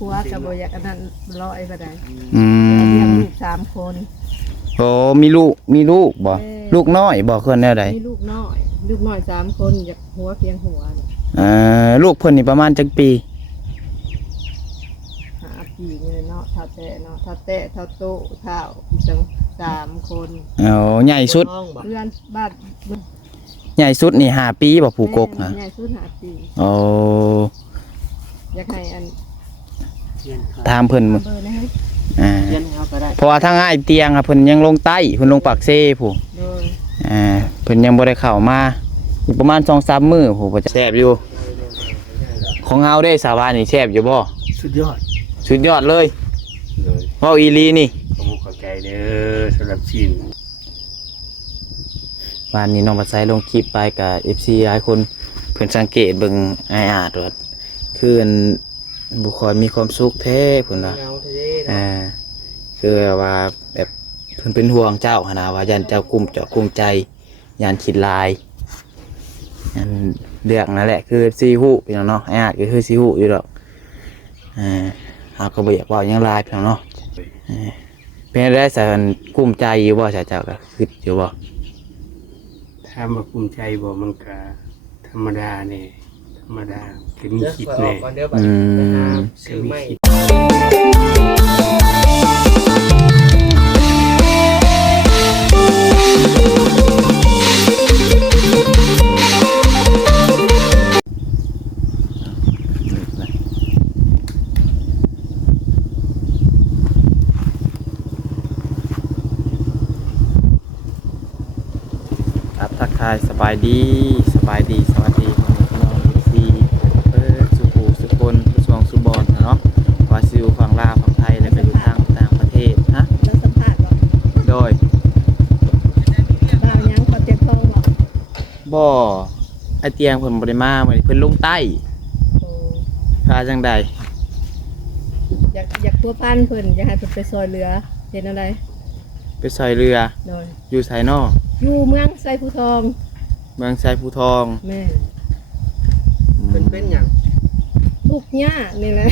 ผัวกับบ่อยากอันนั้นร้อยบ่ได้ อืม เลี้ยงลูก3 คน โอ้มีลูกบ่ลูกน้อยบ่เพิ่นแนวใด มีลูกน้อย3 คนอยากหัวเพียงหัวนี่ ลูกเพิ่นนี่ประมาณจักปี 5 ปีนี่เนาะถ้าแต่เท่าโตเท่าจัง3 คน อ๋อใหญ่สุด เรือนบ้าน ใหญ่สุดนี่5 ปีบ่ผู้กกฮะ ใหญ่สุด5 ปี โอ้ อยากให้อัน ถามเพิ่น เบอร์นะฮะ เรียนเขาก็ได้ เพราะว่าทางอ้ายเตียงอะเพิ่นยังลงใต้เพิ่นลงปากเซ่ผู้ โดย เพิ่นยังบ่ได้เข้ามาอีกประมาณ 2-3 มื้อผู้บ่จะแซ่บอยู่ของเฮาเด้สาวานี่แซ่บอยู่บ่ สุดยอด สุดยอดเลย เลย เว้าอีหลีนี่ ขอบคุณขอบใจเด้อสำหรับชิ้น บ้านนี้น้องบัดไซลงคลิปไปกับ FC หลายคนเพิ่นสังเกตเบิ่งอ้ายอาจว่าคืออันบ่ค่อยมีความสุขแท้เพิ่นว่า เงาเท่ คือว่าแบบเพิ่นเป็นห่วงเจ้าหั่นน่ะว่ายันเจ้ากุ้มใจยันคิดลายอันเรื่องนั่นแหละคือซีฮู้พี่น้องเนาะอ้ายอาจก็คือซีฮู้อยู่ดอกเฮาก็บ่อยากเว้าหยังหลายพี่น้องเนาะเป็นได้สารกุ้มใจอยู่บ่เจ้าก็คิดอยู่บ่ ถ้ามาภูมิใจบอกมันก็ธรรมดาเนี่ยธรรมดาคือมีคิดเนี่ย อืม คือมีคิด ครับทักทายสบายดีสวัสดีพี่น้องซีสุขูสุคนสุวงสุบอนเนาะว่าซิวฝั่งลาวฝั่งไทยแล้วก็อยู่ทางต่างประเทศฮะ แล้วสัมภาษณ์บ่ โดย บ่าวหยังเขาเจ็บท้องบ่ บ่ไอเตียงเพิ่นบ่ได้มามื้อนี้เพิ่นลงใต้ โอ้ พาจังใด อยากพัวพันเพิ่นอยากให้เพิ่นไปซอยเรือเห็นอะไร ไปซอยเรือ โดย อยู่ไสนอ อยู่เมืองไซภูทอง เมืองไซภูทอง แม่ เป็นอย่าง ทุกข์ยากนี่แหละ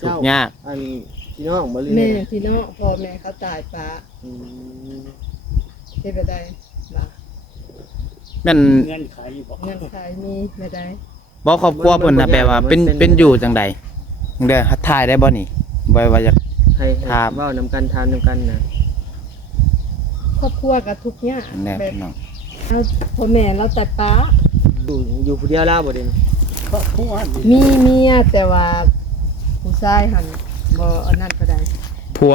ทุกข์ยาก อันพี่น้องบ่ลืม แม่พี่น้องพ่อแม่เขาตายป้าเฮ็ดบ่ได้บ่า แม่น เงื่อนไขบอก เงินขายมีไม่ได้ บ่ครอบครัวเพิ่นน่ะแบบว่าเป็นอยู่จังใดเด้อถ่ายได้บ่นี่บ่ว่าอยาก ให้ ถาม ว่านำกันทานนำกันนะ ครอบครัวก็ทุกข์ยาก แน่ แบบ พี่น้อง เอาพ่อแม่เราตายป้า อยู่ผู้เดียวแล้วบ่เด่น มีเมียแต่ว่าผู้ชายหันบ่อันนั้นบ่ได้ ผัว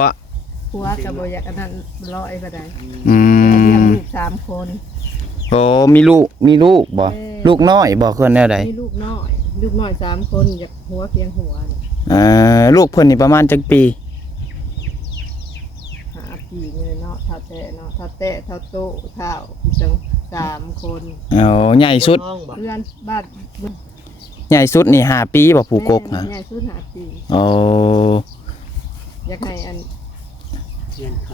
ผัวก็บ่อยากอันนั้นร้อยบ่ได้ อื เลี้ยง ม ลูก3 คน โอ้มีลูกบ่ลูกน้อยบ่เพิ่นแนวใด มีลูกน้อย3 คนอยากหัวเพียงหัวนี่ ลูกเพิ่นนี่ประมาณจักปี 5 ปีนี่เนาะถ้าแต่เท่าโตเท่าจัง3 คน อ๋อใหญ่สุด เรือนบ้าน ใหญ่สุดนี่5 ปีบ่ผู้กกฮะ ใหญ่สุด5 ปี โอ้ อยากให้อัน เงื่อนไข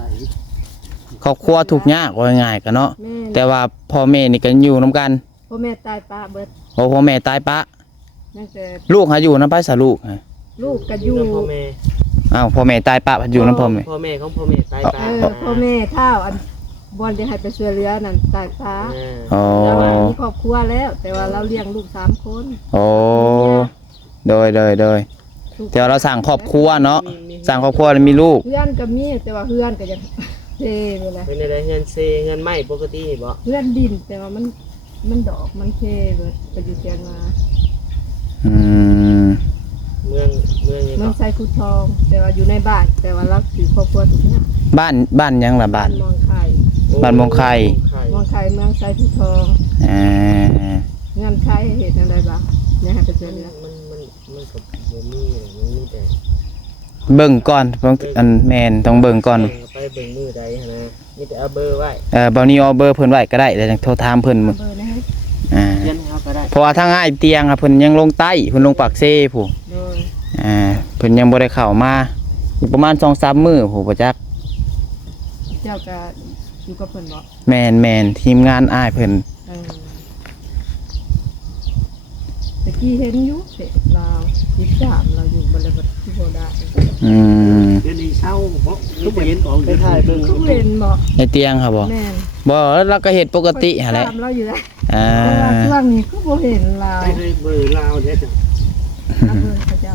ครอบครัวทุกข์ยากว่าง่ายกันเนาะ แม่ แต่ว่าพ่อแม่นี่ก็อยู่นํกัน พ่อแม่ตายป้าเบิด โอ้พ่อแม่ตายปะ ตั้งแต่ ลูกหาอยู่นำไปซะลูกฮะ ลูกก็อยู่ พ่อแม่ อ้าวพ่อแม่ตายปะอยู่นำพ่อแม่ พ่อแม่ของพ่อแม่ตายตา พ่อแม่เท่าอันบอลที่ให้ไปช่วยเหลือนั่นตายป้า อ๋อ แล้วว่ามีครอบครัวแล้ว แต่ว่าเราเลี้ยงลูก3 คน โอ้โดยแต่ว่าเราสร้างครอบครัวเนาะสร้างครอบครัวแล้วมีลูก เพื่อนก็มีแต่ว่าเพื่อนก็ยังเท่ไปเลย เป็นอะไรเงินเซเงินไม่ปกติบ่ เพื่อนดินแต่ว่ามันดอกมันเท่เลยไปอยู่เชียงมา อืม เมืองนี่ เมื ก็ องไซคูทอง แต่ว่าอยู่ในบ้านแต่ว่าเราถือครอบครัวทุกอย่าง บ้านหยังล่ะบ้าน มองไข่ บ้านมงไข่ มองไข่เมืองไซคูทอง อ่า เงินไข่เหตุอะไรบ้างเนี่ยให้ไปช่วยเหลือ มันก็บ่มีมันมีแต่ เบิ่งก่อนต้องอันแม่นต้องเบิ่งก่อน ไปเบิ่งมือใดนะมีแต่เอาเบอร์ไว้ บ่นี้เอาเบอร์เพิ่นไว้ก็ได้แล้วจังโทรถามเพิ่น เบอร์นะฮะ เรียนเขาก็ได้ เพราะว่าทางอ้ายเตียงอะเพิ่นยังลงใต้เพิ่นลงปากเซ่ผู้ โดย เพิ่นยังบ่ได้เข้ามาอีกประมาณ 2-3 มื้อผู้บ่จัก เจ้าก็อยู่กับเพิ่นบอก แม่นทีมงานอ้ายเพิ่น แต่ ตะกี้เห็นอยู่เสร็จลาว13เราอยู่บริบทที่โบราณ อืม เดี๋ยวนี้เศร้าเพราะทุกเห็นออกไปถ่ายเบิ่ง ก็เห็นบ่ ในเตียงครับบ่ แม่น บ่แล้วเราก็เฮ็ดปกติหั่นแหละ ตามเราอยู่แล้ว อ่า แต่ว่าช่วงนี้ก็บ่เห็นลาว ไปเลยเบอร์ลาวเด้อจ้ะ อำเภอพระเจ้า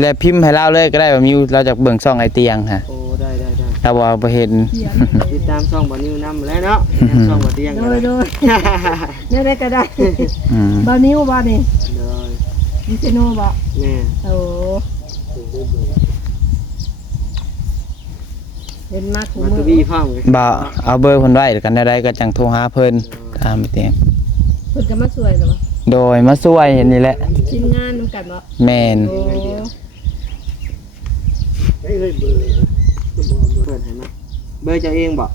แล้วพิมพ์ให้เราเลยก็ได้ว่ามิวเราจะเบิ่งช่องไอเตียงฮะ โอ้ได้ เราบ่บ่เห็น เขียน ติดตามช่องบ่นิวนำแล้วเนาะแอมช่องบ่เตียง โด ก็ ย ได้ โดยเนี่ยได้ก็ได้ อืม บ่นิ้วบ่นี่ โดย ดิเซโนบ่ แม่ โอ้เห็นมากกู มา มื ตุ อ บี้พร้อมกัน บ่เอาเบอร์เพิ่นไว้แล้วกันได้ก็จังโทรหาเพิ่นตามไอเตียง เพิ่นก็มาช่วยเหรอบ่ โดยมาช่วยเห็นนี่แหละ ทีมงานนํกันบ่ แม่น โอ้ ไปเลยเบอร์ก็บอกเบอร์ เปิดให้มาเบอร์เจ้าเองบ่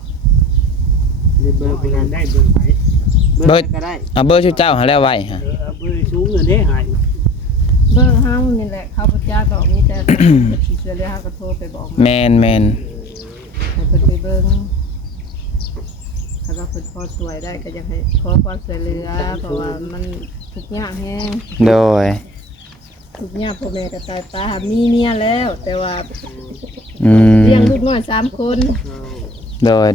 หรือเบอร์ผู้นั้น ได้เบอร์ไหน เบอร์ก็ได้ เอาเบอร์ชื่อเจ้าหาแล้วไว้ฮะ เอาเบอร์สูงเลยเด้หาย เบอร์เฮานี่แหละเขาบ่จ้าบอกมีแต่สิช่วยเหลือเฮาก็โทรไปบอก แม่น ให้เพิ่นไปเบิ่งถ้าว่าเพิ่นพอช่วยได้ก็อยากให้ขอความช่วยเหลือเพราะว่ามันทุกข์ยากแฮง โดย ทุกอย่างพ่อแม่ก็ตายตามีเมียแล้ว แต่ว่า อืม เลี้ยงลูกน้อย3 คน โดย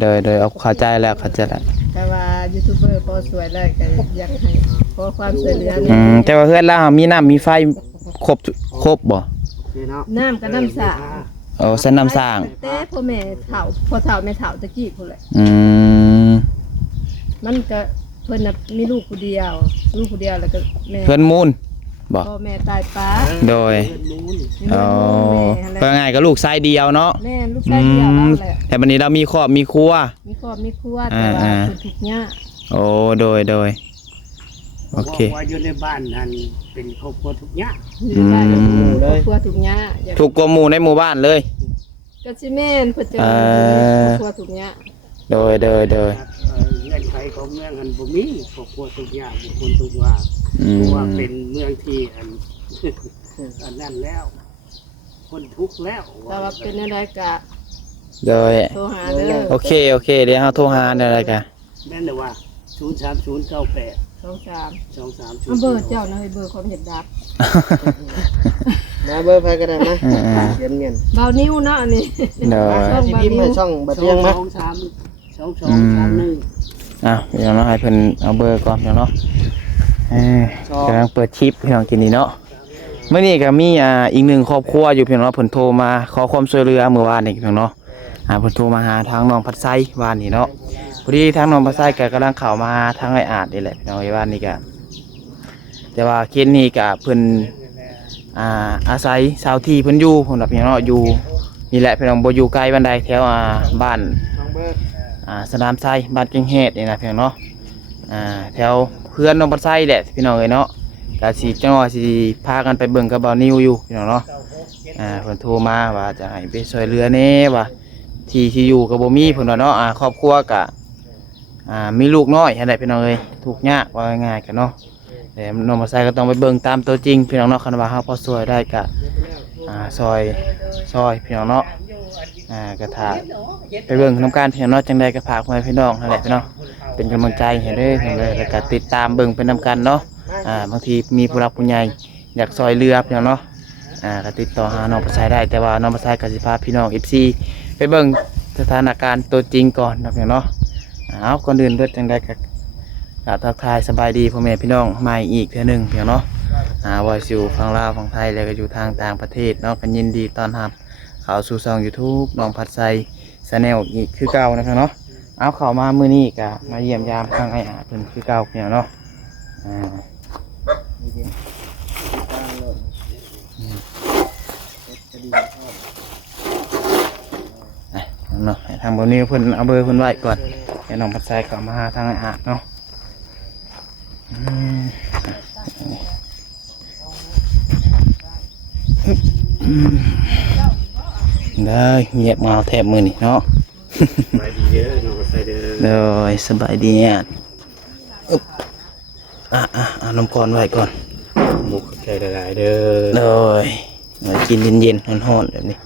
เอาเข้าใจแล้วเข้าใจแล้ว แต่ว่ายูทูบเบอร์พอสวยเลยก็อยากให้ขอความช่วยเหลือ อืมแต่ว่าเฮือนเรามีน้ำมีไฟครบบ่ โอเคเนาะ น้ำกับน้ำสระ เอาเส้นน้ำสร้าง แต่พ่อแม่เฒ่าพ่อเฒ่าแม่เฒ่าตะกี้พุ่นแหละ อืม มันก็เพิ่นน่ะมีลูกผู้เดียว ลูกผู้เดียวแล้วก็แม่ เพื่อนมูลบ่ พ่อแม่ตายป้า โดย มี อ๋อ แม่ ก็ง่ายก็ลูกชายเดียวเนาะ แม่ลูกชายเดียวเราแหละ แต่วันนี้เรามีครอบมีครัว มีครอบมีครัวแต่ว่า อ่า เพิ่นทุกข์ยาก โอ้โดยโอเค ว่าอยู่ในบ้านนั้นเป็นครอบครัวทุกอย่าง อยู่บ้านครอบครัวทุกข์ยากอยาก ถูกกว่าหมู่ในหมู่บ้านเลย ก็สิแม่นเพิ่นจะ เอ่ อครอบครัวทุกข์ยาก โดย เงื่อนไขของเมืองอันบ่มีครอบครัวทุกอย่างบุคคลทุกว่า อื เพ ม ราะว่าเป็นเมืองที่อันนั้นแล้ว คนทุกข์แล้ว แต่ว่าเป็นอะไรกะ โดย โทรหาเด้อ โอเคเดี๋ยวเราโทรหาอะไรกัน แม่นแต่ว่า03098 23 230 เอาเบอร์เจ้านะให้เบอร์ความเห็ดดับ มาเบอร์ไผก็ได้มาเขียนเงิน เบานิ้วเนาะอันนี้ โดย ช่อง สิ เบา พิมพ์ นิ้ ให้ ว ช่องบ่เตียงมา 2231 เดี๋ยวเราให้เพิ่นเอาเบอร์ก่อนเดี๋ยวเนาะกำลังเปิดชิปพี่น้องกินนี่เนาะเมื่อนี้ก็มีอีกหนึ่งครอบครัวอยู่พี่น้องเนาะเพิ่นโทรมาขอความช่วยเหลือเมื่อวานนี่พี่น้องเนาะเพิ่นโทรมาหาทางน้องพัดไซวานนี่เนาะพอดีทางน้องพัดไซก็กำลังเข้ามาทางไอ้อาจนี่แหละพี่น้องไอ้วานนี่ก็แต่ว่าเคสนี้ก็เพิ่นอาศัยชาวที่เพิ่นอยู่พุ่นน่ะพี่น้องเนาะอยู่นี่แหละพี่น้องบ่อยู่ไกลบันไดแถวบ้าน ช่องเบอร์ สนามไซบ้านเก่งเฮ็ดนี่นะพี่น้องเนาะแถวเพื่อนน้องปัดไซแหละพี่น้องเอ้ยเนาะกะสิจังหวะสิพากันไปเบิ่งกับบ่าวนิวอยู่พี่น้องเนาะเพิ่นโทรมาว่าจะให้ไปช่วยเหลือแหน่ว่าที่อยู่ก็บ่มีเพิ่นว่าเนาะครอบครัวก็มีลูกน้อยหั่นแหละพี่น้องเอ้ยทุกข์ยากว่าง่ายๆกันเนาะแต่น้องปัดไซก็ต้องไปเบิ่งตามตัวจริงพี่น้องเนาะคันว่าเฮาพอช่วยได้ก็ซอยพี่น้องเนาะก็ถ้าไปเบิ่งนำการพี่น้องเนาะจังใดก็ฝากไว้พี่น้องนั่นแหละพี่น้องเป็นกำลังใจให้เด้อเลยแล้วก็ติดตามเบิ่งเป็นนำกันเนาะบางทีมีผู้รักผู้ใหญ่อยากซอยเรือพี่น้องเนาะก็ติดต่อหาน้องประชายได้แต่ว่าน้องประชายก็สิพาพี่น้อง FC ไปเบิ่งสถานการณ์ตัวจริงก่อนนะพี่น้องเนาะเอาก่อนอื่นเบิดจังใดก็ทักทายสบายดีพ่อแม่พี่น้องมาอีกเทื่อนึงพี่น้องเนาะว่าอยู่ฝั่งลาวฝั่งไทยแล้วก็อยู่ทางต่างประเทศเนาะก็ยินดีต้อนรับเข้าสู่ช่อง YouTube น้องพัดไซChannel อีกคือเก่านะครับเนาะเอาเข้ามามื้อนี้ก็มาเยี่ยมยามทางไอ้อาเพิ่นคือเก่าพี่น้องเนาะเนาะให้ทางบ่นี้เพิ่นเอาเบอร์เพิ่นไว้ก่อนให้น้องพัดไซเข้ามาหาทางไอ้อาเนาะได้เงียบเงาแทบมือนี่เนาะ ไปดีเด้อน้องไปเด้อ เลยสบายดีเนี่ยอึ๊บเอานมก่อนไว้ก่อน มุกใจละลายเด้อ เลยมากินเย็นๆร้อนๆแบบนี้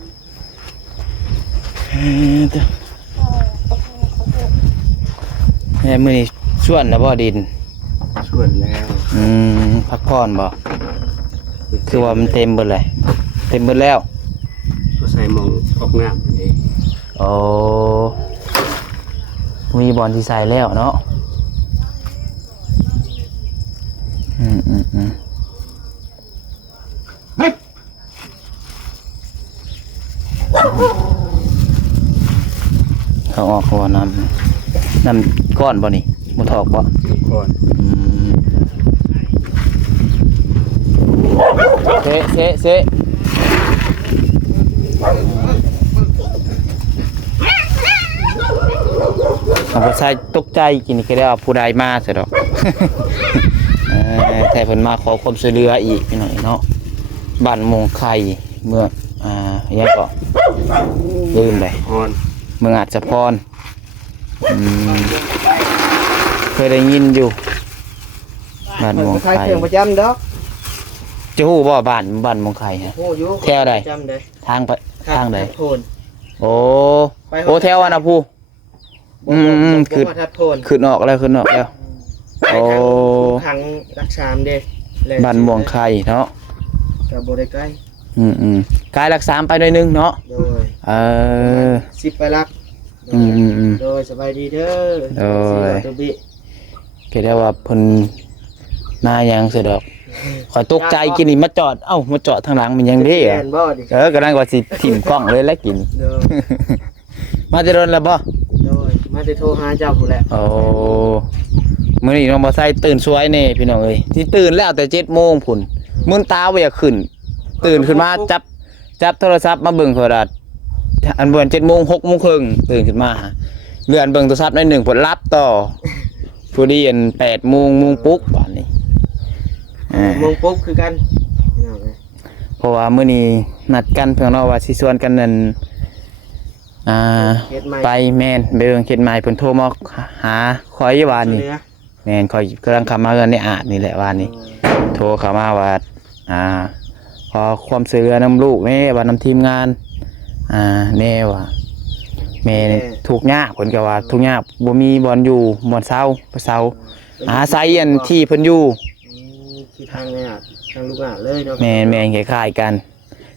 แม่มือนี่ส่วนแล้วบ่ดิน ส่วนแล้ว พักผ่อนบ่คือว่ามันเต็มเบิดเลยเต็มเบิดแล้ว ก็ใส่หมองออกน้ำนี่ โอ้มีบอลที่ใส่แล้วเนาะเขาออกหัวน้ำก้อนบ่นี่บ่ถอกบ่ ก่อน เซเอาไปใส่ตกใจกินก็ได้เอาผู้ใดมาซะดอก แต่เพิ่นมาขอความช่วยเหลืออีกพี่น้อยเนาะบ้านมงไข่เมืองยังก็ลืมเลย อ่อน เมืองอาจจะพรเคยได้ยินอยู่บ้านมง ใคร ไข่ เพียงประจำดอก จะฮู้บ่บ้านมงไข่ฮะ โอ้อยู่ แถวใด ประจำเด้ ทางไปทางใด โพน โอ้แถวอันน่ะผู้ขึ้น บ่มาทัดโพน ขึ้นออกแล้ว ไป โอ้ ทางรักษามเด้แล้ว บ้านม่วงไข่เนาะ ก็บ่ได้ใกล้ กายรักษาไปหน่อยนึงเนาะ โดย 10ไปรัก โดยสบายดีเด้อ โดย สิว่าตัวบิ ก็ได้ว่าเพิ่นมายังเสียดอกขอยตกใจกินนี่มาจอดมาจอดทางหลังมันยังเด้ แม่นบ่ดิ กำลังว่าสิถิ่มกล้องเลยแล้วกิน โดย มาจะโดนแล้วบ่ โดยมาได้โทรหาเจ้าพู่นแหละ โอ้มื้อนี้น้องบ่ใส่ตื่นสวยแน่พี่น้องเอ้ยสิตื่นแล้วแต่ 7:00 นพุ่นมื้อตาบ่อยากขึ้น ตื่นขึ้นมาจับโทรศัพท์มาเบิ่งโทรทัศน์อันเบิ่น 7:00 น 6:30 นตื่นขึ้นมาเลื่อนเบิ่งโทรศัพท์หน่อยหนึงผลลัพธ์ต่อพอดีอัน 8:00 นปลุกบัดนี้ มงปุ๊บคือกันเอาไง เพราะว่ามื้อนี้นัดกันเพิ่นเนาะว่าสิชวนกันนั่นเฮ็ดใหม่ ไปแม่นไปเบิ่งเฮ็ดใหม่เพิ่นโทรมาหาข่อยว่านี่ เหลือ แม่นข่อยกำลังเข้ามาเฮือนในอาดนี่แหละว่านี่โทรเข้ามาว่าขอความช่วยเหลือนำลูกแม่ว่านํทีมงานแน่ว่าแม่นี่ทุกข์ยากเพิ่นก็ว่าทุกข์ยากบ่มีบ่อนอยู่บ่อนเซาไปเซาอาศัยอันที่เพิ่นอยู่ ที่ทางเนี่ยทางลูกหลานเลยเนาะ แม่คล้ายๆกัน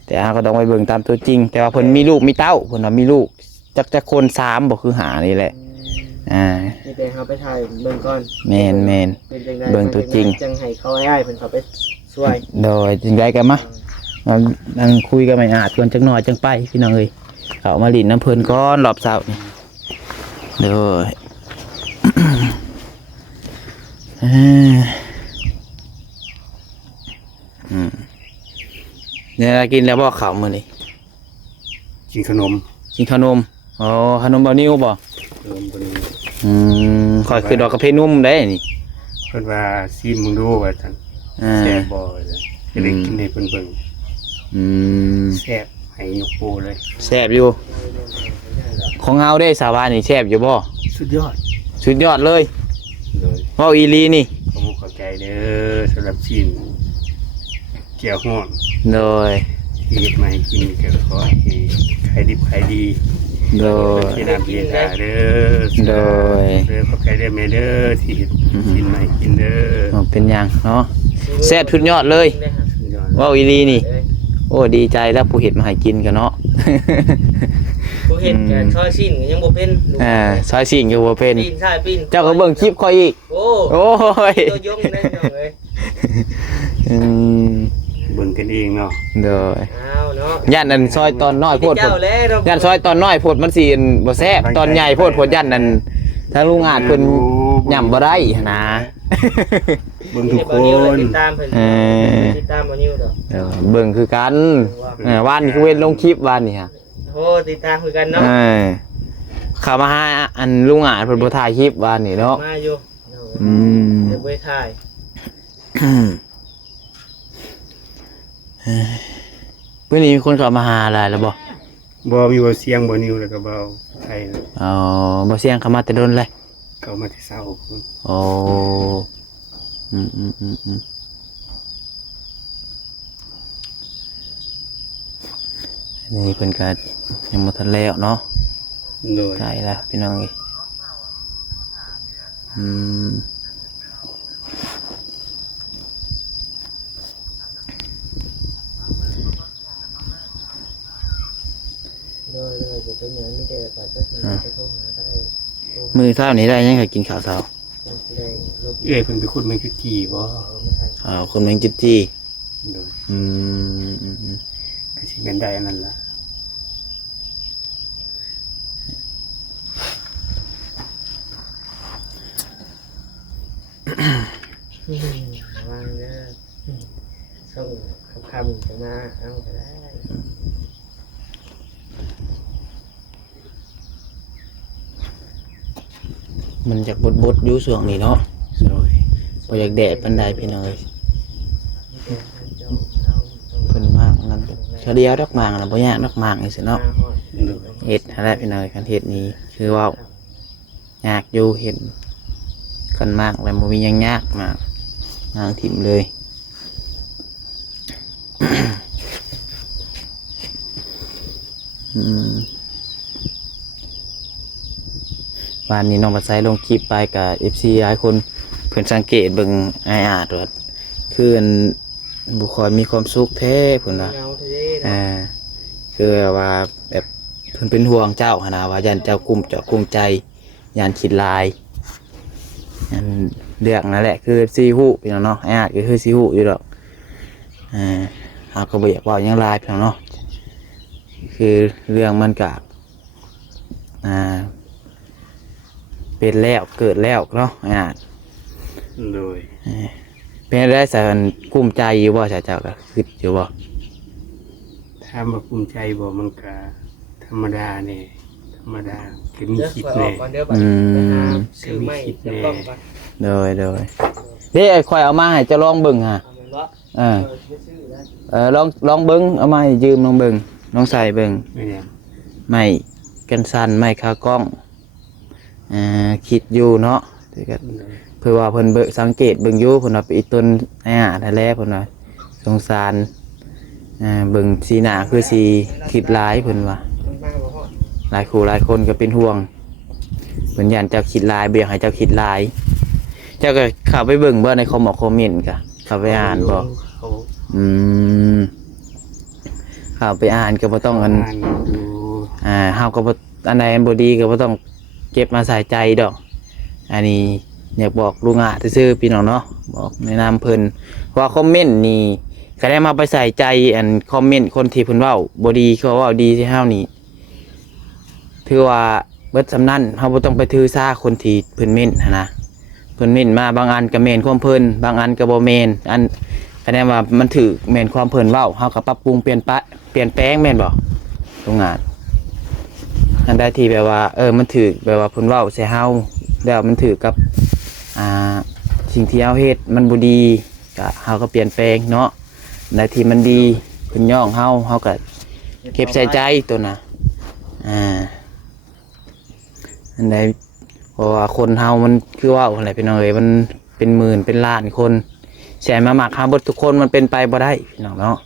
แต่ก็ต้องไปเบิ่งตามตัวจริง แต่ว่าเพิ่นมีลูกมีเต้าเพิ่นว่ามีลูกจักคน3บ่คือหานี่แหละนี่ไปเฮาไปถ่ายเบิ่งก่อน แม่น เป็นจังได๋ เบิ่งตัวจริง จังให้เขาให้เพิ่นเขาไปช่วย โดยจึงได้กันมานั่งคุยกันไม่อาจก่อนจังหน่อยจังไปพี่น้องเอ้ยเขามาลิ้นน้ำเพิ่นก่อนรอบเช้านี่โดย เนี่ยกินแล้วบ่ข้าวมื้อนี้ กินขนม กินขนมขนมบ่นิ้วบ่ เดินบนนี้ ค่อยคือดอกกระเพนุ่มได้นี่ เพิ่นว่าซีมมึงดูว่าซั่นแซ่บบ่เลยจะได้กินให้เพิ่นเบิ่งแซ่บให้ยกโปเลย แซ่บอยู่ของเฮาได้สาวานี่แซ่บอยู่บ่ สุดยอด สุดยอดเลย เลย เว้าอีหลีนี่ ขอบคุณขอบใจเด้อสำหรับซีนเกี่ยวฮ้อน โดย ที่เฮ็ดมาให้กินก็ขอให้ขายดิบขายดี โดย ที่น้ำเพียตาเด้อ โดย เด้อขอบใจเด้อแม่เด้อที่เฮ็ดกินมาให้กินเด้อ เป็นหยังเนาะแซ่บสุดยอดเลย สุดยอด เว้าอีหลีนี่ โอ้ดีใจแล้วผู้เฮ็ดมาให้กินกันเนาะ ผู้เฮ็ดแกซอยชิ้นก็ยังบ่เป็นลูก ซอยสิ่งอยู่บ่เป็น ปีนใช่ปีน เจ้าก็เบิ่งคลิปค่อยอีก โอ้ โอ้ย ตัวยงแน่นอนเลย เบิ่งกันเองเนาะ โดย อ้าวเนาะ ย่านนั้นซอยตอนน้อยโพด เจ้าแล้วเนาะ ย่านซอยตอนน้อยโพดมันสิบ่แซ่บตอนใหญ่โพดย่านนั้นทางลุงอาจเพิ่นย่ำบ่ได้นะ เบิ่งทุกค บ่นิวเลย น ติดตามเพิ่นติดตามบ่นิวดอก เบิ่งคือกันวานนี้คือเว้นลงคลิปวานนี่ฮะ โอ้ติดตามคือกันเนาะ เข้ามาหาอันลุงอาจเพิ่นบ่ถ่ายคลิปวานนี่เนาะ มาอยู่ เดี๋ยวไปถ่าย เมื่อนี้มีคนเข้ามาหาอะไรแล้วบ่ บ่มีบ่เสียงบ่นิวแล้วก็เบาไทยนะ บ่เสียงเข้ามาแต่โดนเลย เข้ามาที่เช้าพุ่น โอ้นี่เพิ่นก็ยังบ่ทันแล้วเนาะ โดย ใกล้แล้วพี่น้องเอ้ย โดยจะเป็นอย่างไม่ได้ก่อนจะโทรหาก็ได้ มื้อเช้านี้ได้ยังก็กินข้าวเช้า จะได้ลบ เอ้ยเพิ่นไปขุดมันคือกี่บ่ ไม่ทัน คนแม่งจิตจี้ โดย อืม ก็สิเป็นได้อันนั้นล่ะ วางเด้อส่งคำจะมาเอาก็ได้ มันจากบดอยู่ช่วงนี้เนาะ โดย บ่อยากแดดปานใดพี่น้องเอ้ย มีแต่ท่านเจ้าเอา เพิ่นมากนั่นเฉลียวดอกหมากน่ะบ่ยากดอกหมากนี่สิเนาะ โดย เฮ็ดนั่นแหละพี่น้องคันเฮ็ดนี้คือว่ายากอยู่เฮ็ดกันมากแล้วบ่มีหยังยากมากนางถิ่มเลย อืมวันนี้น้องปัดไซลงคลิปไปกับ FC หลายคนเพิ่นสังเกตเบิ่งอ้ายอาจว่าคืออันบุคคลมีความสุขแท้เพิ่นว่า เงาเท่ คือว่าแบบเพิ่นเป็นห่วงเจ้าหั่นน่ะว่ายันเจ้ากลุ้มเจาะกลุ้มใจยันคิดลายอันเรื่องนั่นแหละคือซีฮู้พี่น้องเนาะอ้ายอาจก็คือซีฮู้อยู่ดอกเฮาก็บ่อยากเว้าหยังหลายพี่น้องเนาะคือเรื่องมันก็เป็นแล้วเกิดแล้วเนาะอ้ายอาจ โดย เป็นได้สารกลุ้มใจอยู่บ่ใช่เจ้าก็คิดอยู่บ่ ถ้ามาภูมิใจบ่มันก็ธรรมดานี่ธรรมดาคือมี เด้อ คิด คอยอ แน่ อกก่อนเด้อบัดไปหาซื้อไม่จะต้องก่อน โดยเด้ไอ้ข่อยเอามาให้เจะลองเบิ่งฮะ เอาเป็นว่า เออ ซื้อแล้ว ลองเบิ่งเอามาให้ยืมลองเบิ่งลองใส่เบิ่ง ไม่เนี่ย ไม่กันสั่นไม่คากล้องคิดอยู่เนาะแต่ก็ โดย เพื่อว่าเพิ่นเบิ่งสังเกตเบิ่งอยู่เพิ่นว่าไปอีต้นนั่นแหละเพิ่นว่าสงสารเบิ่งสีหน้าคือสิคิดหลายเพิ่นว่า มันมาบ่ฮอด หลายครูหลายคนก็เป็นห่วงเพิ่นยันเจ้าคิดหลายเบี่ยงให้เจ้าคิดหลาย เจ้าก็เข้าไปเบิ่งบ่ในคอมเมนต์ก็เข้าไปอ่านบ่ เขา อืมเข้าไปอ่านก็บ่ต้องอัน อ่านดู เฮาก็บ่อันใดบ่ดีก็บ่ต้องเก็บมาใส่ใจดอก อันนี้อยากบอกลุงอาซื่อๆพี่น้องเนาะบอกแนะนำเพิ่นว่าคอมเมนต์นี่ก็ได้มาไปใส่ใจอันคอมเมนต์คนที่เพิ่นเว้าบ่ดีเขาเว้าดีที่เฮานี่ถือว่าเบิดสำนั้นเฮาบ่ต้องไปถือซาคนที่เพิ่นเม้นหั้นนะเพิ่นเม้นมาบางอันก็แม่นความเพิ่นบางอันก็บ่แม่นอันคะแนนว่ามันถูกแม่นความเพิ่นเว้าเฮาก็ปรับปรุงเปลี่ยนแปลงแม่นบ่ลุงอาอันใดที่แบบว่ามันถูกแบบว่าเพิ่นเว้าใส่เฮาแล้วมันถูกกับสิ่งที่เฮาเฮ็ดมันบ่ดีก็เฮาก็เปลี่ยนแปลงเนาะในที่มันดีเพิ่นย่องเฮาก็เก็บใส่ใจตัวน่ะอันใดเพราะว่าคนเฮามันคือว่าอะไรพี่น้องเอ้ยมันเป็นหมื่นเป็นล้านคนแสนมาหมักหาเบิดทุกคนมันเป็นไปบ่ได้พี่น้องเนาะ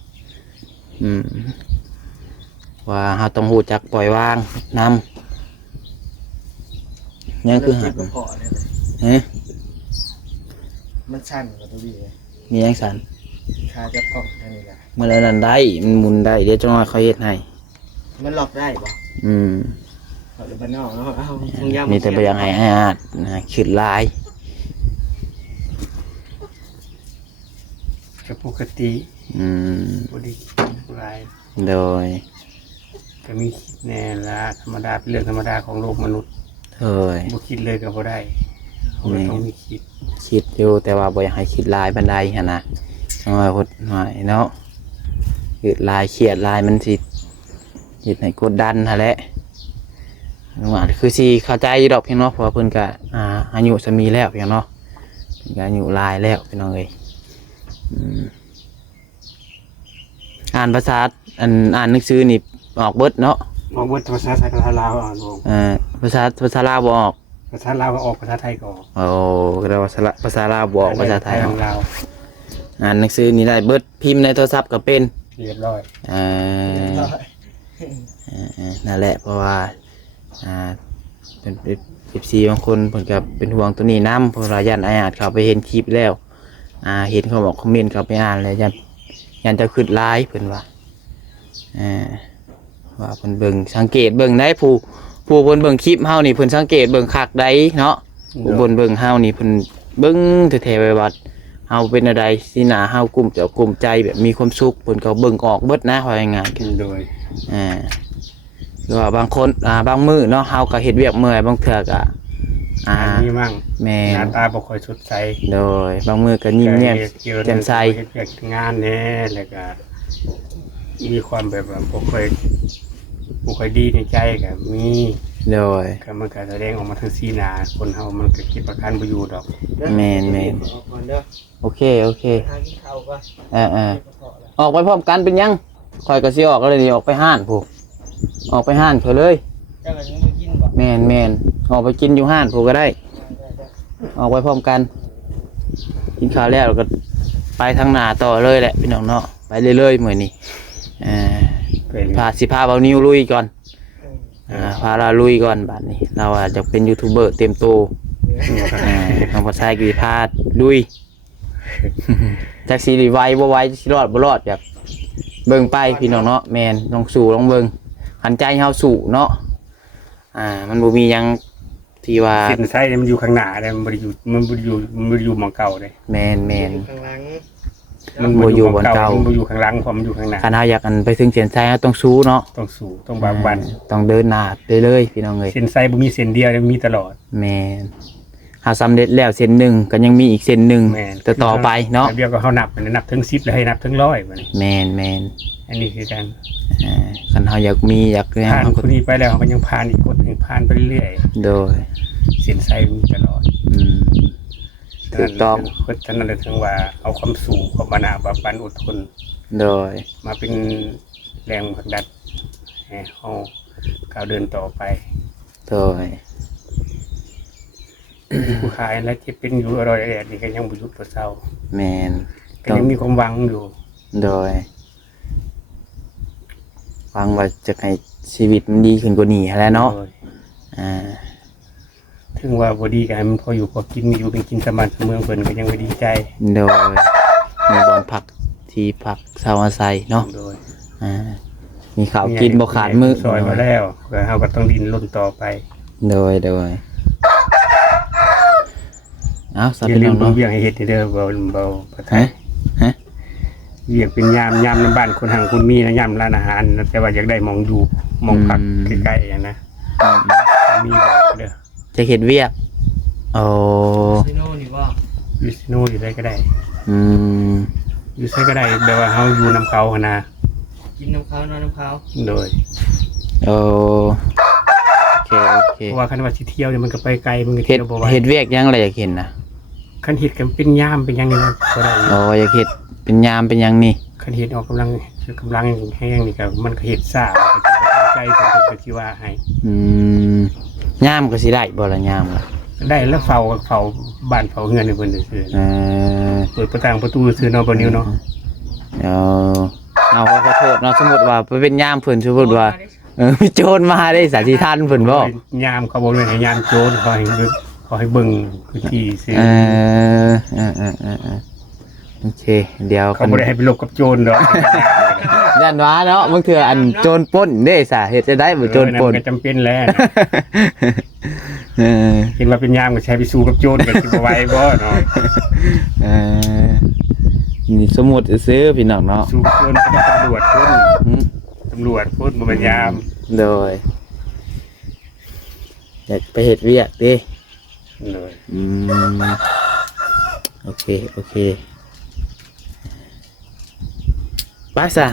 ว่าเฮาต้องรู้จักปล่อยวางนำยังคือหัก มันพอเนี่ย ฮะ มันสั่นกว่าตัวดีเลย มียังสัน คาจะพอกอันนี้แหละ เมื่อนั้นได้มันหมุนได้เดี๋ยวจังหวะเขาเฮ็ดให้ มันหลอกได้บ่ เอาเดี๋ยวบ้านนอกเอามึงย่า มีแต่ไปยังไงให้อาดนะขีดลาย ก็ปกติ บ่ได้คิดอะไร โดย ก็มีคิดแน่ละธรรมดาเป็นเรื่องธรรมดาของโลกมนุษย์ เฮ้ย บ่คิดเลยก็บ่ได้เขาก็ต้องมีคิด คิดอยู่แต่ว่าบ่อยากให้คิดลายบันไดหั่นนะจังหวะพดหน่อยเนาะขีดลายเครียดลายมันสิเฮ็ดให้กดดันหั่นแหละว่าคือสิเข้าใจอยู่ดอกพี่น้องเพราะว่าเพิ่นก็อายุสมีแล้วพี่น้องเนาะเพิ่นก็อายุหลายแล้วพี่น้องเอ้ยอ่านภาษาอ่านหนังสือนี่ออกเบิดเนาะ มองว่าภาษาไทยภาษาลาวอ่านออก ภาษาลาวบ่ออก ภาษาลาวก็ออกภาษาไทยก็ออก โอ้ก็ได้ว่าภาษาลาวบ่ออกภาษาไทยอ ข อ อก งลาว อ่านหนังสือนี่ได้เบิดพิมพ์ในโทรศัพท์ก็เป็น เรียบร้อย นั่นแหละเพราะว่าเป็นFC บางคนเพิ่นก็เป็นห่วงตัวนี้นํเพราะว่ายันอาจเข้าไปเห็นคลิปแล้วเห็นเขาบอกคอมเมนต์เข้าไปอ่านแล้วยันจะขึ้นไลน์เพิ่นว่า ว่าเพิ่นเบิ่งสังเกตเบิ่งได้ผู้เพิ่นเบิ่งคลิปเฮานี่เพิ่นสังเกตเบิ่งคักได้เนาะผู้เบิ่งเฮานี่เพิ่นเบิ่งแท้ๆไว้ว่าเฮาเป็นอะไรสิหน้าเฮากลุ้มกลุ้มใจแบบมีความสุขเพิ่นก็เบิ่งออกเบิดนะว่าง่ายๆ โดย หรือว่าบางคนบางมื้อเนาะเฮาก็เฮ็ดเวียกเมื่อยบางเทื่อก็มีมั่ง แม่ หน้าตาบ่ค่อยสดใส โดยบางมื้อก็ยิ้มแย้มแจ่มใส เฮ็ดเวียกงานแน่แล้วก็มีความแบบว่าบ่ค่อยดีในใจก็มี โดย ก็มันก็แสดงออกมาทางสีหน้าคนเฮามันก็คิดประกันบ่อยู่ดอก แม่น ออกก่อนเด้อ โอเค หากินข้าวก่อน ออกไปพร้อมกันเป็นยังข่อยก็สิออกแล้วนี่ออกไปห้านผู้ออกไปห้านเถอะเลย เจ้าก็ยังบ่กินบ่ แม่นออกไปกินอยู่ห้านผู้ก็ได้ ออกไปพร้อมกัน กินข้าวแล้วก็ไปทางหน้าต่อเลยแหละพี่น้องเนาะไปเรื่อยๆมื้อนี้พาเบานิวลุยก่อนพาเราลุยก่อนบัดนี้เราอาจจะเป็นยูทูบเบอร์เต็มโตน้องภาษากีพาลุยจากซีรีส์ไว้บ่ไว้สิรอดบ่รอดแบบเบิ่งไปพี่น้องเนาะแม่นลองสู่ลองเบิ่งหันใจเฮาสู่เนาะมันบ่มีหยังที่ว่า สินไส้มันอยู่ข้างหน้าเด้มันบ่ได้อยู่หม้องเก่าเด้ แม่น ข้างหลัง มันบ่อยู่ข้างหลังเพราะมันอยู่ข้างหน้า คันเฮาอยากอันไปถึงเส้นชัยเฮาต้องสู้เนาะ ต้องสู้ต้องบากบั่น ต้องเดินหน้าเรื่อยๆพี่น้องเอ้ย เส้นไส้บ่มีเส้นเดียวมันมีตลอด แม่นหาสำเร็จแล้วเส้นหนึ่งก็ยังมีอีกเส้นหนึ่ง แม่น ต่อไปเนาะ เดี๋ยวก็เฮานับถึง10แล้วให้นับถึง100บัดนี้ แม่น อันนี้คือการ คันเฮาอยากมีอยาก ผ่าน เฮา ค ก็ นนี้ไปแล้วมันยังผ่านอีกคนหนึ่งผ่านไปเรื่อย โดย ๆเส้นไส้มีตลอด ถูกต้อง ฉะนั้นเลยถึงว่าเอาความสูงความบานาบาปันอดทน โดย มาเป็นแรงผลักดันให้เอาก้าวเดินต่อไป โดย ผู้ขายและที่เป็นอยู่อร่อยแอดนี่ก็ยังบุยุบตัวเศร้า แม่น ก็ยังมีความหวังอยู่ โดยหวังว่าจะให้ชีวิตมันดีขึ้นกว่านี้แหล้วเนาะ โดย อ่า ถึงว่าบดีกันมันพออยู่พอกินอยู่เป็นกินสมันเสมอเพิ่นก็ยังไม่ดีใจ โดยมีบอนผักที่ผักชาวอาศัยเนาะ โดย มีข้าวกินบ่ขาดมื้อ ซอยมาแล้วก็เฮาก็ต้องดิ้นรนต่อไป โดยเอาสัต อย่า ว์ ลื น้ ม องเนาะ เบี้ยให้เฮ็ดเด้อเบาประทั ฮะ เวียกเป็นยามในบ้านคนห่างคนมีนะยามร้านอาหารนะแต่ว่าอยากได้หมองอยู่หมองพักใกล้ๆอย่างนะมีบอกเด้อ จะเฮ็ดเวียกโอ้ ซิโน่นี่บ่ ยูซิโนอยู่ได้ก็ได้ อืม อยู่ใช้ก็ได้แบบว่าเฮาอยู่นำเขาหั่นนะ กินน้ำข้าวนอนน้ำข้าว โดย โอเค เพราะว่าคันว่าสิเที่ยวเนี่ยมันก็ไปไกลมันก็ เฮ็ เที่ ด ยวบ่ไหว เฮ็ดเวียกยังอะไรอยากเห็นนะ คันเฮ็ดกันเป็นยามเป็นหยังนี่มันก็ได้ โอ้อยากเฮ็ดเป็นยามเป็นหยังนี่ คันเฮ็ดออกกำลังแห้งนี่ก็มันก็เฮ็ดซ่ามันก็สิบ่ใจเพิ่นก็สิว่าให้ ยามก็สิได้บ่ล่ะยามล่ะ ได้แล้วเฝ้าบ้านเฝ้าเฮือนให้เพิ่นซื่อ เออ ๆเปิดประตูซื่อเนาะบ่นิวเนาะ เอาขอโทษเนาะสมมุติว่าไปเป็นยามเพิ่นสมมุติว่ามีโจรมาได้สาธิทันเพิ่นบ่ ยามเขาบ่แม่นให้ยามโจรเขาให้เบิ่งพื้นที่ซื่อ โอเคเดี๋ยว เขาบ่ได้ให้ไปลบกับโจรดอก ยันว่าเนาะบางเทื่ออันโจรปล้นเด้ซะเฮ็ดจะได้บ่โจรปล้น ก็จำเป็นแล้วเห็นว่าเป็นยามก็ใช้ไปสู้กับโจรก็สิบ่ไหวบ่เนาะ นี่สมมุติซื้อพี่น้องเนาะ สู้กับโจรก็ต้องตำรวจพุ่นบ่เป็นยาม โดยอยากไปเฮ็ดเวียกเด้ เลย โอเคไป้าซะ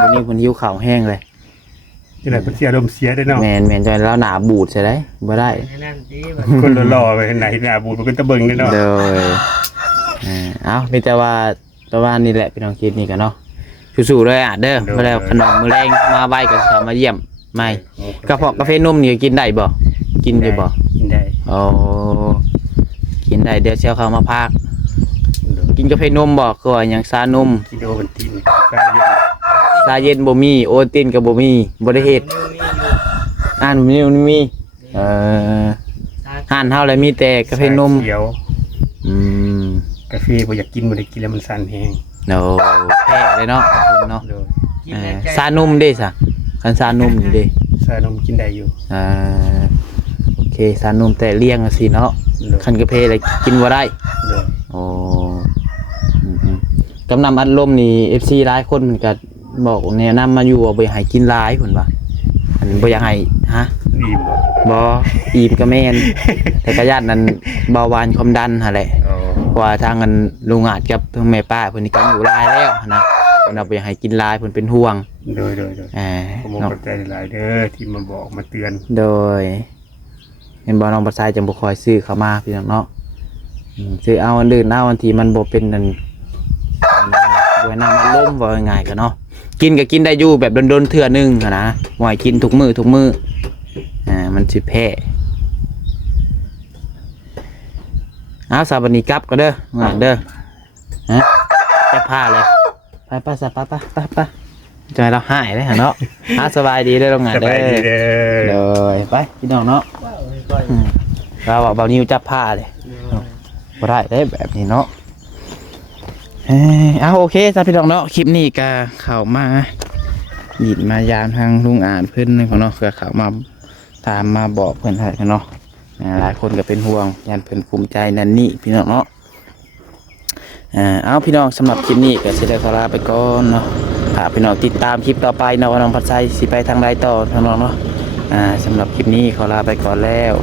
วันนี้เพิ่นหิวข้าวแห้งเลย นี่แหละเพิ่นเสียอารมณ์เสียได้เนาะ แม่นจนแล้วหนาบูดใช่ไหมบ่ได้ ให้นั่นดิบัด คนหล่อๆไปไหนหน้าบูดมันก็ตะเบิ่งได้เนาะ โดยเอามีแต่ว่าประมาณนี้แหละพี่น้องคิดนี่กันเนาะสู้ๆเลยอ่ะเด้อมาแล้วขนมมื้อแรงมาไว้ก็สามมาเยี่ยมไม่กระเพาะกาแฟนมนี่กินได้บ่กินได้บ่ กินได้ อ๋อกินได้เดี๋ยวเช้าเขามาพากกินกาแฟนมบ่คือว่าหยังซานม กินโอวันตินซาเย็นซาเย็นบ่มีโอวัลตินก็บ่มีบ่ได้เฮ็ด นิ้วมีอยู่ มีห้านเฮาเลยมีแต่กาแฟนม เขียว ม กาแฟบ่อยากกินบ่ได้กินแล้วมันสั่นแฮง โนแพ้เลยเนาะคุณเนาะ โดย กินในใจ ซานุ่มเด้ซะ คันซานมนี่เด้ ใส่นมกินได้อยู่ โอเคซานมแต่เลี้ยงอะสิเนาะ โดย คันกระเพาะอะไรกินบ่ได้ โดย โอ้กำนำอัดลมนี่ FC หลายคนมันก็บอกแนะนำมาอยู่ว่าบ่อยากให้กินหลายเพิ่นว่าอันบ่อยากให้ฮะ อิ่มบ่ บ่อิ่มก็แม่น แต่ก็ญาตินั้นเบาหวานความดันหั่นแหละ อ๋อ เพราะว่าทางกันลุงอาจกับทางแม่ป้าเพิ่นนี่ก็อยู่หลายแล้วนะเพิ่นเอาไปให้กินหลายเพิ่นเป็นห่วง โดย ผม เนาะ ขอบใจหลายเด้อที่มาบอกมาเตือน โดยเห็นบ่น้องปัสไซจังบ่คอยซื้อเข้ามาพี่น้องเนาะซื้อเอาอันอื่นเอาอันที่มันบ่เป็นนั่นด้วยน้ำมันล้มว่าง่ายๆกันเนาะกินก็กินได้อยู่แบบโดนๆเทื่อนึงอะนะบ่ให้กินทุกมื้อมันสิแพ้เอาสาบันนี้กลับก็เด้องานเด้อฮะจะพาเลยไปซะไปจะให้เราหายเลยเนาะสบายดีเด้อโรงงาน ส เด้ บายดี อ เด้อ เลยไปพี่น้องเนาะ ว้าวก้อย เราบอกเบานิ้วจับผ้าเลยบ่ได้ได้แบบนี้เนาะโอเคจ้าพี่น้องเนาะคลิปนี้ก็เข้ามาหยิบมายามทางลุงอ่านเพื่อนนึงของเนาะก็เข้ามาตามมาบอกเพื่อนให้เนาะหลายคนก็เป็นห่วงยันเพื่อนภูมิใจนั่นนี่พี่น้องเนาะเอาพี่น้องสำหรับคลิปนี้ก็เสียดายขอลาไปก่อนเนาะพี่น้องติดตามคลิปต่อไปเนาะว่าน้องพัดไซสิไปทางใดต่อพี่น้องเนาะสำหรับคลิปนี้ขอลาไปก่อนแล้ว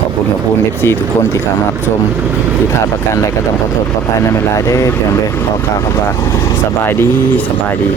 ขอบคุณFC ทุกคนที่เข้ามารับชมที่พลาดประการใดก็ต้องขอโทษขออภัยในเวลาเด้อเพียงเด้อขอกล่าวคำว่าสบายดี